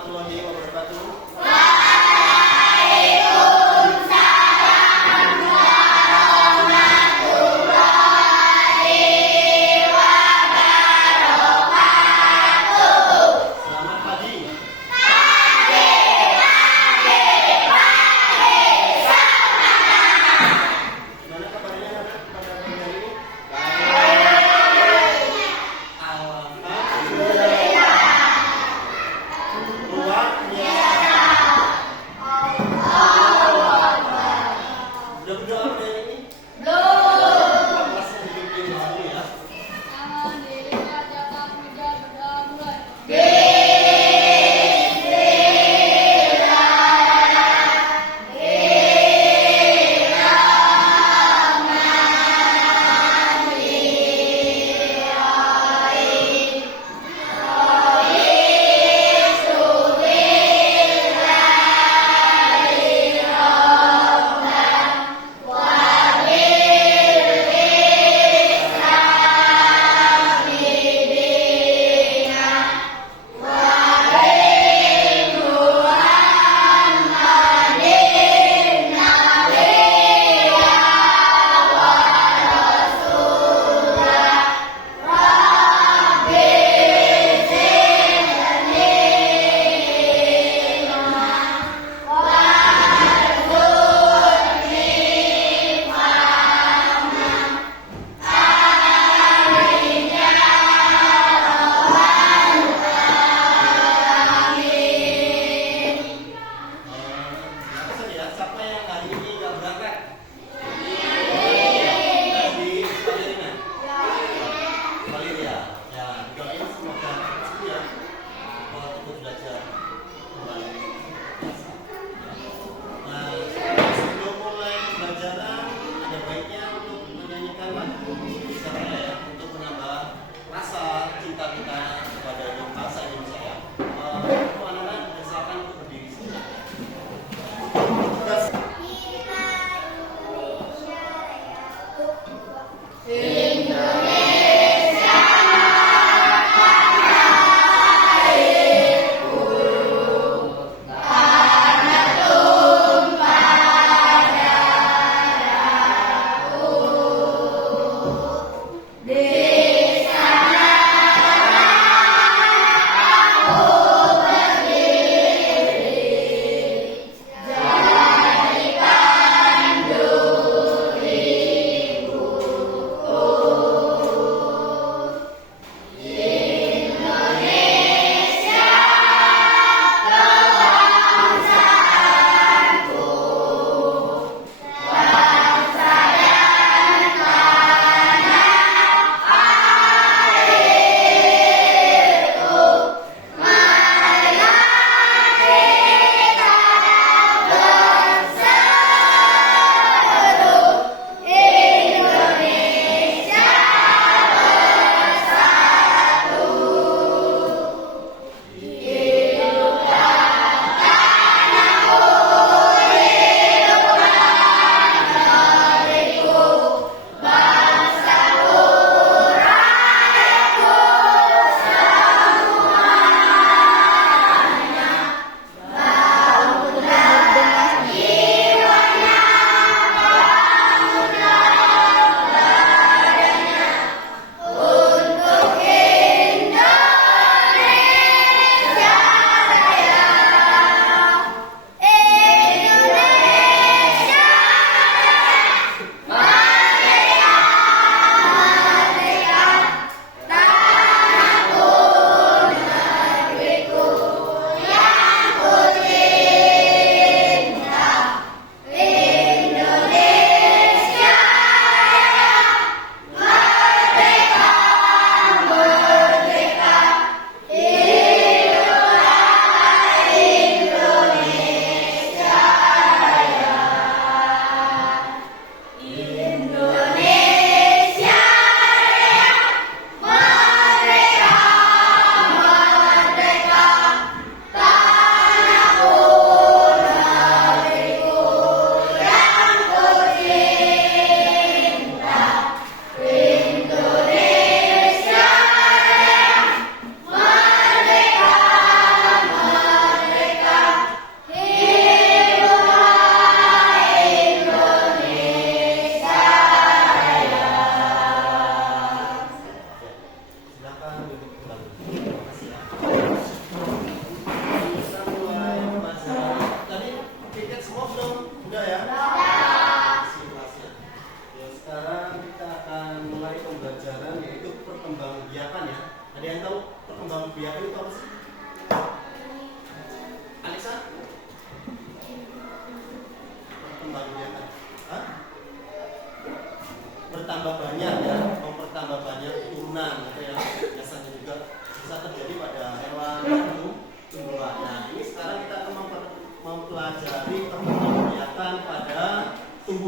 warahmatullahi wabarakatuh. Selamat pagi. Gimana kabarnya pada pagi hari ini? Udah berdoa hari ini? Kelasnya dipimpin dulu ya. Diri, raja, kamu, berdoa mulai.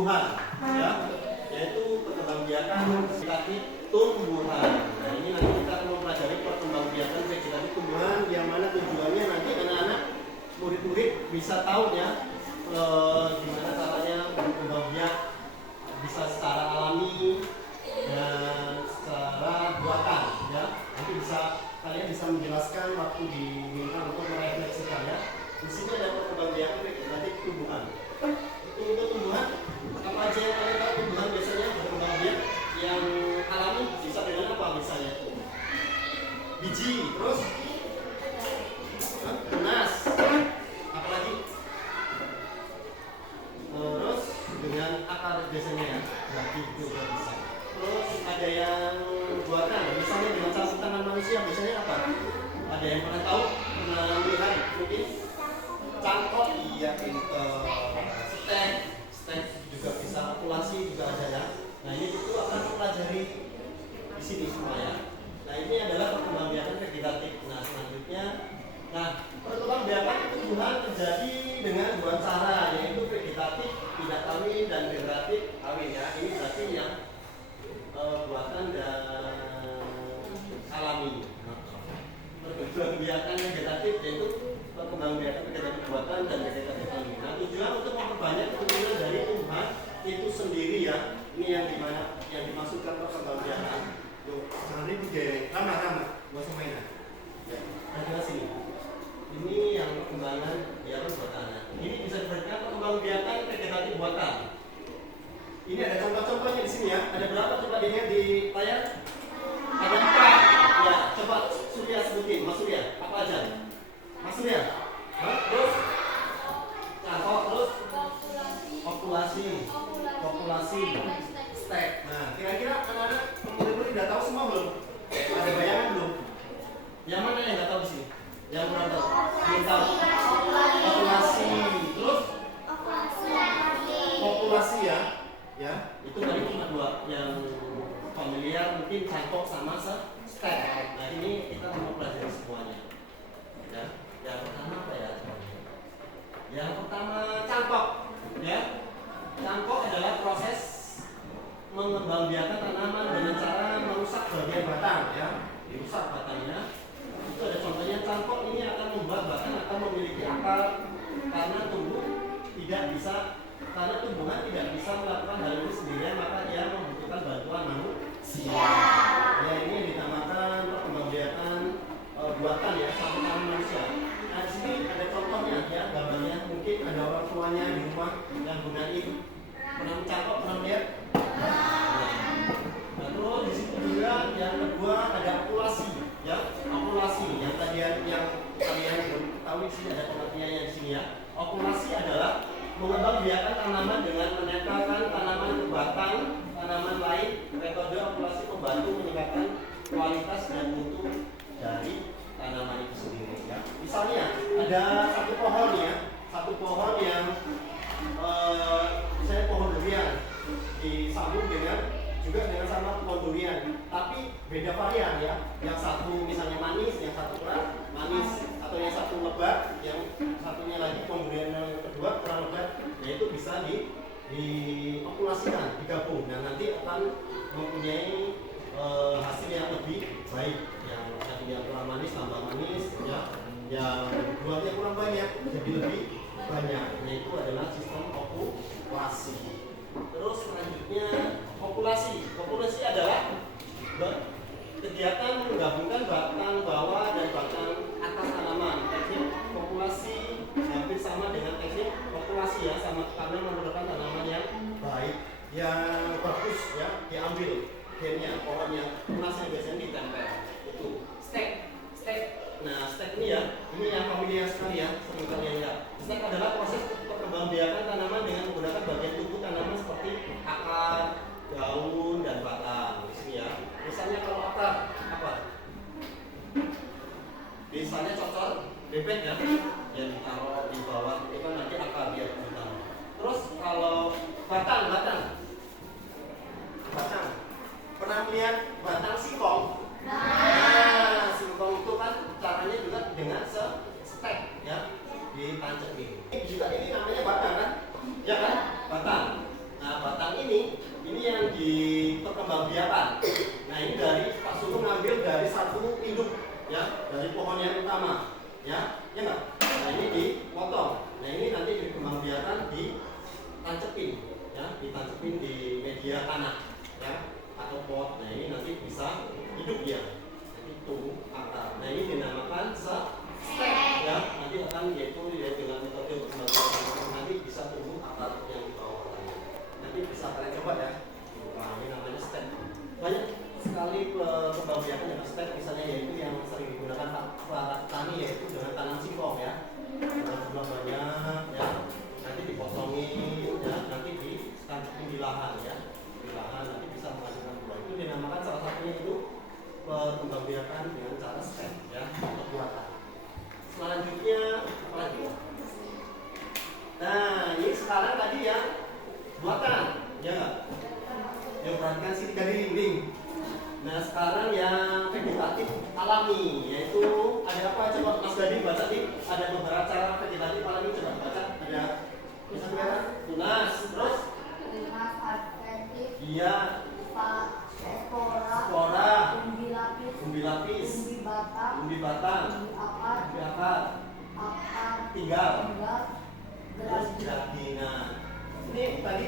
tumbuhan, ya, yaitu perkembangbiakan vegetatif tumbuhan. Nah, ini nanti kita akan mempelajari perkembangbiakan vegetatif tumbuhan yang mana tujuannya nanti anak-anak murid-murid bisa tahu ya gimana caranya berkembangbiak bisa secara alami dan secara buatan, ya. Nanti kalian bisa menjelaskan waktu diminta untuk merefleksikan, ya. Di sini ada perkembangbiakan vegetatif tumbuhan. Untuk tumbuhan apa aja yang kalian tahu tumbuhan biasanya berkembang biak yang alami bisa dengan apa misalnya? Biji, terus tunas, apalagi? Terus dengan akar biasanya ya, berarti juga bisa. Terus ada yang buatan, misalnya dengan sapu tangan manusia biasanya apa? Ada yang pernah tahu? Pernah melihat mungkin? Cangkok, iya, stek juga bisa, okulasi juga ada ya. Nah ini itu akan mempelajari di sini semua ya. Nah ini adalah perkembangbiakan vegetatif. Nah selanjutnya, perkembangbiakan tumbuhan terjadi dengan dua cara, yaitu vegetatif tidak kawin dan generatif kawin ya. Ini berarti yang buatan dan alami. Perkembangbiakan vegetatif yaitu perkembangbiakan vegetatif buatan dan vegetatif alami. Nah tujuan untuk memperbanyak keturunan dari tumbuhan itu sendiri ya. Ini yang dimana yang dimaksudkan perkembangbiakan. Tuh, jangan ribut ya. Ramah, gak usah mainan. Ya, ada sini. Ini yang perkembangan biakan buatan. Ini bisa diberikan perkembangbiakan vegetatif buatan. Ini ada contoh-contohnya di sini ya. Ada berapa coba dilihat di layar? Ada 4. Ya, coba Surya sebutin. Mas Surya, apa aja? Mas Surya? Terus? Cangkok, terus? Populasi, stek. Nah, kira-kira anak-anak murid-murid udah tahu semua belum? Ada bayangan belum? Yang mana yang nggak tahu di sini? Yang kurang tahu? Belum tahu. Populasi, terus? Populasi ya, ya. Itu tadi cuma 2 yang familiar, mungkin cangkok sama stek. Nah ini kita mau pelajari semuanya. Ya, yang pertama apa ya? Yang pertama cangkok, ya. Cangkok adalah proses mengembangbiakan tanaman dengan cara merusak bagian batang, ya. Dirusak batangnya. Itu ada contohnya cangkok ini akan membuat batang akan memiliki akar karena tumbuhan tidak bisa melakukan hal ini sendirian, maka dia membutuhkan bantuan manusia. Ya ini yang dinamakan perkembangbiakan buatan ya, sapu tangan manusia. Nah di sini ada contohnya ya, gambarnya mungkin ada orang tuanya di rumah yang gunain pernah mencangkok, pernah lihat. Nah terus di situ juga yang kedua ada okulasi ya, okulasi yang tadi yang kalian tahu di sini ada pengertiannya di sini ya. Okulasi adalah mengembangbiakan tanaman dengan menempelkan tanaman ke batang tanaman lain. Metode okulasi membantu meningkatkan kualitas dan mutu dari tanaman itu sendiri ya. Misalnya ada satu pohon ya, satu pohon yang misalnya pohon durian disambung juga dengan sama pohon durian, tapi beda varian ya. Yang satu misalnya manis, yang satu kurang manis, atau yang satu lebat, yang satunya lagi pohon durian yang kedua kurang lebat. Yaitu bisa diokulasikan, digabung, dan nanti akan mempunyai hasil yang lebih baik. Yang tadinya kurang manis tambah manis ya, yang buahnya kurang banyak jadi lebih banyak. Yaitu adalah sistem okulasi. Terus selanjutnya populasi adalah kegiatan menggabungkan batang bawah dan batang atas tanaman. Teknik populasi hampir sama dengan teknik populasi ya, sama karena memerlukan tanaman yang baik, yang bagus ya, diambil gennya, pohon yang tunasnya biasanya ditempel. Itu stek. Nah stek ini ya, ini yang familiar sekali ya, sering kalian lihat. Stek adalah proses perkembangbiakan tanaman dengan menggunakan bagian tubuh tanaman seperti akar, daun, dan batang. Di sini ya. Misalnya kalau akar apa? Misalnya cocor, bebek ya, yang ditaruh di bawah itu kan nanti akar dia bertambah. Terus kalau batang, pernah melihat batang singkong? Nah, singkong itu kan caranya juga dengan stek ya, ditancap ini. Juga ini namanya batang kan? Ya kan? Batang. Nah, induk ya dari pohon yang utama ya, ya nggak? Nah ini dipotong. Nah ini nanti dikembangbiakan, ditancepin ya, ditancepin di media tanah ya atau pot. Nah ini nanti bisa hidup dia. Jadi tumbuh akar. Nah ini dinamakan stek ya. Nanti akan yaitu ya dengan metode pembangbiakan nanti bisa tumbuh akar yang di bawah tanah. Nanti bisa kalian coba ya. Nah ini namanya stek. Banyak sekali pembangbiakan dengan stek, misalnya yaitu yang sering digunakan para tani yaitu dengan tanam singkong ya. Jumlah banyak ya. Nanti dipotongin ya, nanti ditancapin di lahan ya. Di lahan nanti bisa menghasilkan buah. Itu dinamakan salah satunya itu pembangbiakan dengan cara stek ya, atau buatan. Selanjutnya apa lagi? Nah, ini sekarang tadi yang buatan, ya nggak? Yang perhatikan sini dari dinding. Nah, sekarang yang vegetatif alami, yaitu ada apa? Coba Mas Gadi baca nih. Ada beberapa cara vegetatif alami, coba baca. Ada misalnya tunas, terus tunas adventif, iya, spora, umbi lapis, umbi batang, umbi akar, tinggal, terus geragi. Nah, ini tadi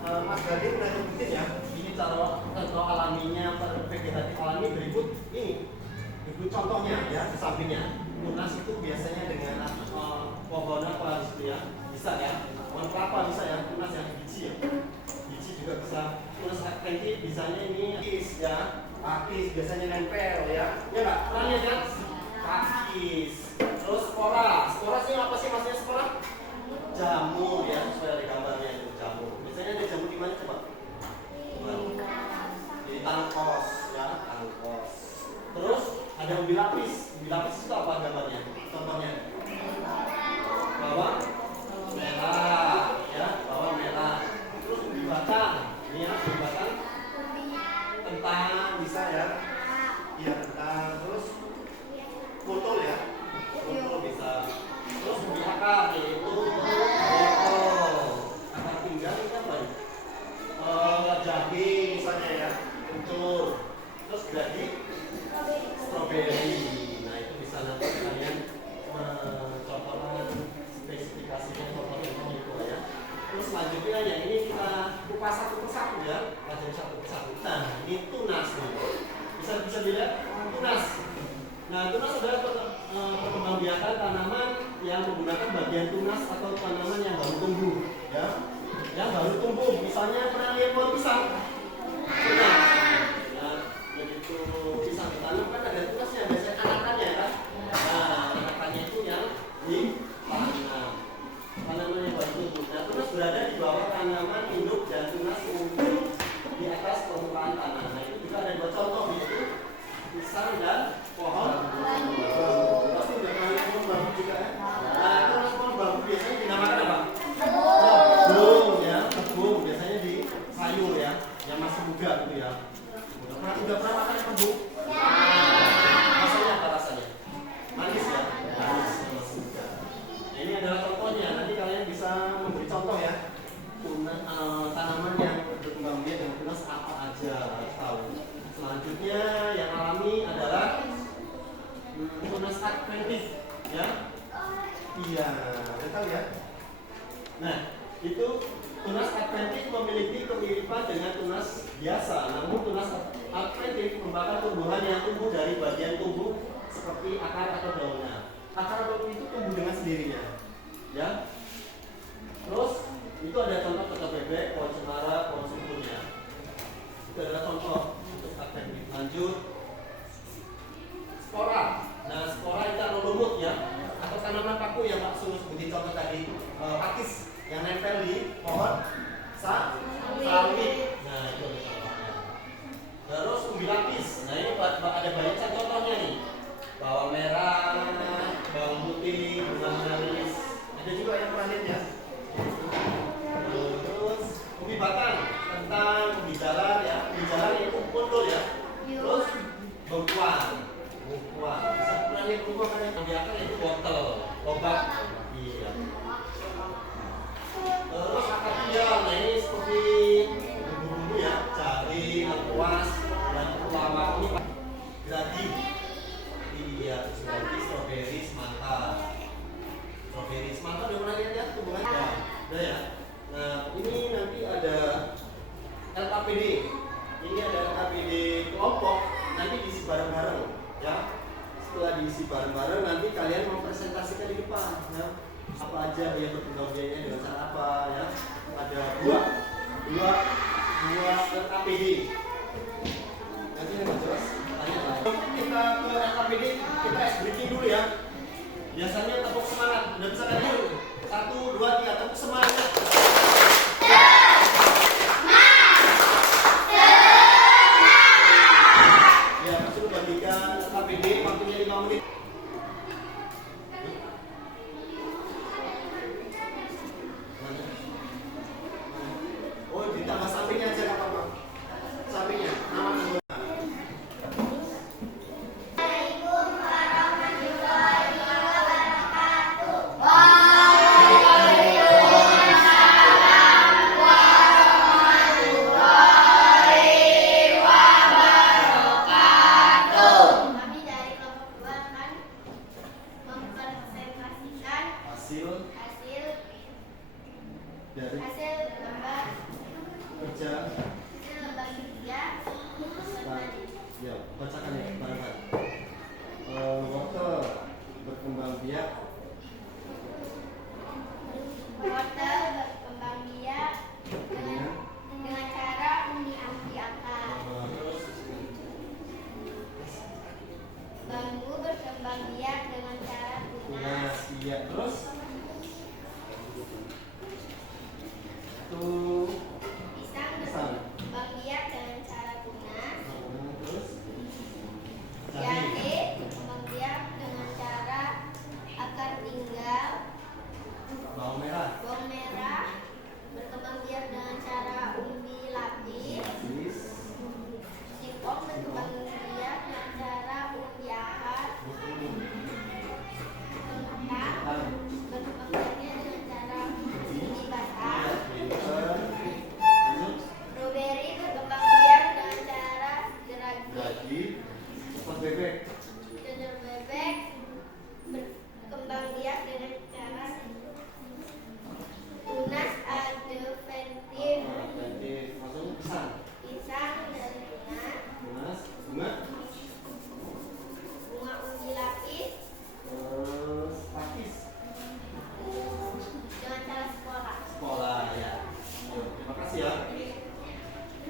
Mas Gadi pernah nyebutin ya. Ini contoh alaminya vegetatif alami berikut ini. Berikut contohnya ya di sampingnya. Tunas itu biasanya dengan pohon apa gitu ya, bisa ya. Pohon kelapa bisa ya, tunas yang biji ya. Biji juga bisa. Tunas adventif bisanya ini pakis ya. Pakis biasanya nempel ya. Ya nggak? Perannya kan? Pakis. Terus spora. Spora sih apa sih maksudnya spora? Jamur ya, sesuai dari gambarnya itu jamur. Biasanya ada jamur di mana coba? Di tangkos ya, tangkos. Terus ada umbi lapis. Umbi lapis itu apa gambarnya? Contohnya? Bawang merah ya, bawang merah. Terus umbi batang. Ini ya, umbi batang. Kentang bisa ya. Iya, kentang. Terus kultur ya. Kultur bisa. Terus umbi akar yaitu akar pinggang itu apa ya? Jahe misalnya ya, kencur. Terus geragi stroberi. Nah itu bisa nanti kalian mencontohkan spesifikasinya contohnya gitu ya. Terus selanjutnya yang ini kita kupas satu persatu ya, pelajari satu persatu. Nah ini tunas nih. Bisa dilihat tunas. Nah tunas adalah perkembangbiakan tanaman yang menggunakan bagian tunas atau tanaman yang baru tumbuh ya. Yang baru tumbuh, misalnya pernah lihat pohon pisang? Pernah. Nah, begitu pisang ditanam kan ada tunasnya, biasanya anakannya kan. Nah, anakannya itu yang ditanam. Tanaman yang baru tumbuh. Nah, tunas berada di bawah tanaman induk dan tunas muncul di atas permukaan tanah. Nah, itu juga ada dua contoh yaitu pisang dan pohon bambu. Pasti udah pernah lihat pohon bambu juga ya. Nah, tunas pohon bambu biasanya dinamakan apa? Kebun ya, kebun biasanya di sayur ya, yang masih muda gitu ya. Udah pernah makan kebun? Rasanya apa rasanya? Manis ya? Manis, masih muda. Nah, ini adalah contohnya. Nanti kalian bisa memberi contoh ya. Tanaman yang berkembang biak dengan tunas apa aja harus tahu. Selanjutnya yang alami adalah tunas adventif ya. Iya, udah tahu ya. Nah, itu tunas adventif memiliki kemiripan dengan tunas biasa. Namun tunas adventif merupakan tumbuhan yang tumbuh dari bagian tubuh seperti akar atau daunnya. Akar atau daun itu tumbuh dengan sendirinya. Ya. Terus itu ada contoh kecap bebek, pohon cemara, pohon sumburnya. Itu adalah contoh untuk adventif. Lanjut. Spora. Nah, spora itu adalah lumut ya. Atau tanaman paku yang Pak Sulus sebutin contoh tadi, pakis yang nempel di pohon sawit. Nah itu ada contohnya. Terus umbi lapis. Nah ini ada banyak contohnya nih. Bawang merah, bawang putih, bunga manis. Ada juga yang lain ya. Terus umbi batang, kentang, umbi jalar ya. Umbi jalar itu pundul ya. Terus bengkuang. Bisa pernah lihat bengkuang kan yang biasa itu wortel, lobak. Iya. Terus akar pinggang, nah ini seperti bumbu-bumbu ya, jahe, lengkuas, dan lawak ini Udah ya. Nah, ini nanti ada LKPD. Ini ada LKPD kelompok. Nanti diisi bareng-bareng, ya. Setelah diisi bareng-bareng, nanti kalian mempresentasikan di depan, ya. Apa aja biaya berkembang biayanya dengan cara apa, ya. Ada dua LKPD. Nanti yang jelas tanya lah. Kita ke LKPD, kita ice breaking dulu ya. Biasanya tepuk semangat. Udah bisa kan dulu? 1, 2, 3, tepuk semangat. Ya, langsung bagikan LKPD, waktunya 5 menit. Oh, ditambah sampingnya aja nggak apa-apa. Sampingnya, nama anggota. Kami dari kelompok 2 akan mempresentasikan Hasil dari hasil gambar kerja. lembar kerja Ya, bacakan ya, bareng-bareng. Wortel berkembang biak. wortel berkembang biak dengan cara undi akar. Terus Bambu berkembang biak dengan cara tunas. tunas, iya. Terus itu Pisang pisang. berkembang biak dengan cara tunas. Terus Jahe berkembang biak dengan cara akar tinggal. bawang merah. Bawang merah berkembang biak dengan cara umbi lapis. Habis Singkong berkembang biak dengan cara umbi akar. Kentang berkembang biaknya dengan cara umbi batang. Strawberry berkembang biak dengan cara geragi. Jadi cepat bebek. Telur bebek berkembang biak dengan cara tunas adventif. Jadi langsung pisang. Pisang dari tunas. Tunas, bunga. Bunga umbi lapis Terus pakis. dengan cara sekolah. Sekolah ya. Yuk, terima kasih ya.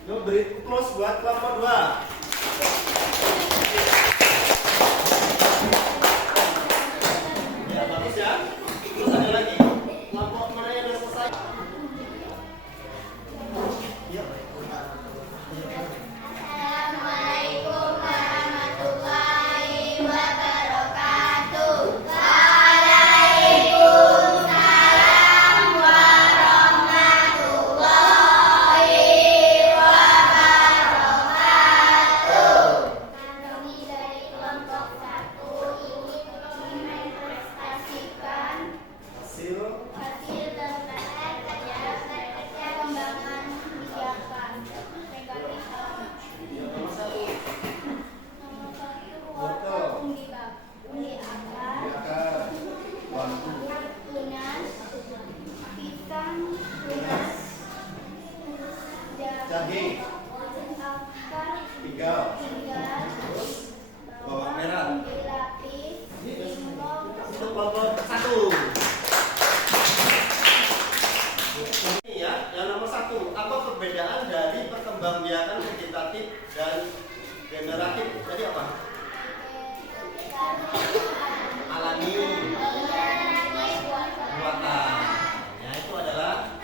Yuk beri close buat kelompok 2. Ya, bagus ya. Terus ada lagi kelompok mana yang sudah selesai? Iya. Assalamualaikum warahmatullahi wabarakatuh. Kami dari kelompok 1 ingin mempresentasikan Hasil hasil lembaran pengembangan kebijakan negatif. yang nomor 1. Nomor 1 wortel undi akar, Akar, bambu, tunas, pisang tunas, jahe, akar tinggal, tinggal, bawang merah. umbi lapis, singkong, Untuk kelompok 1. Ini ya, yang nomor 1. Apa perbedaan dari perkembangbiakan vegetatif dan generatif? Tadi apa? Alami, buatan. Ya, itu adalah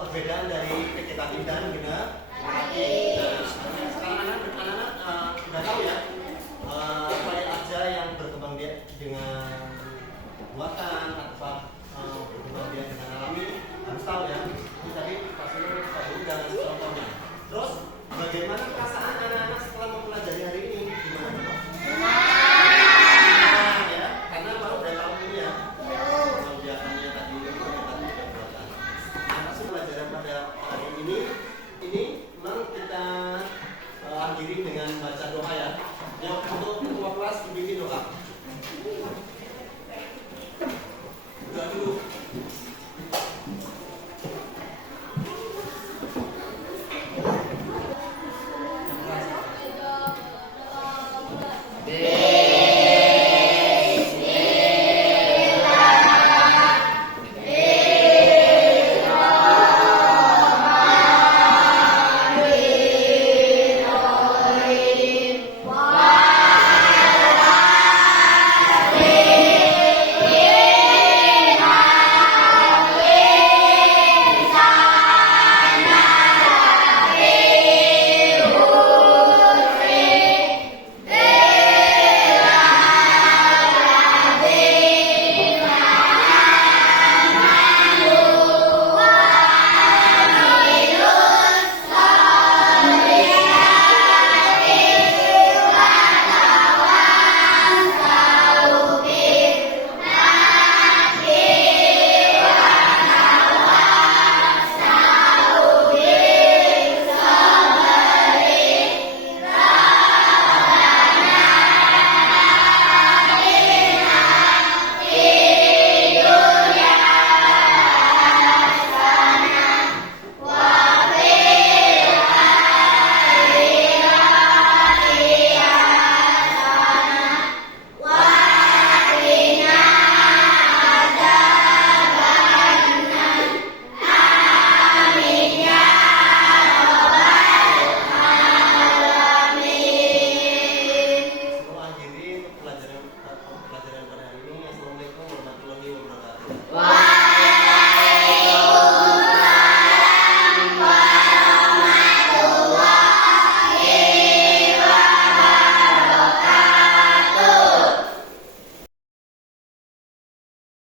perbedaan dari vegetatif dan generatif. Nah, sekarang anak-anak udah tahu ya apa aja yang berkembang biak dengan buatan atau berkembang biak dengan alami, harus tahu ya. Ini tadi Pak Guru dan contohnya. Terus bagaimana perasaan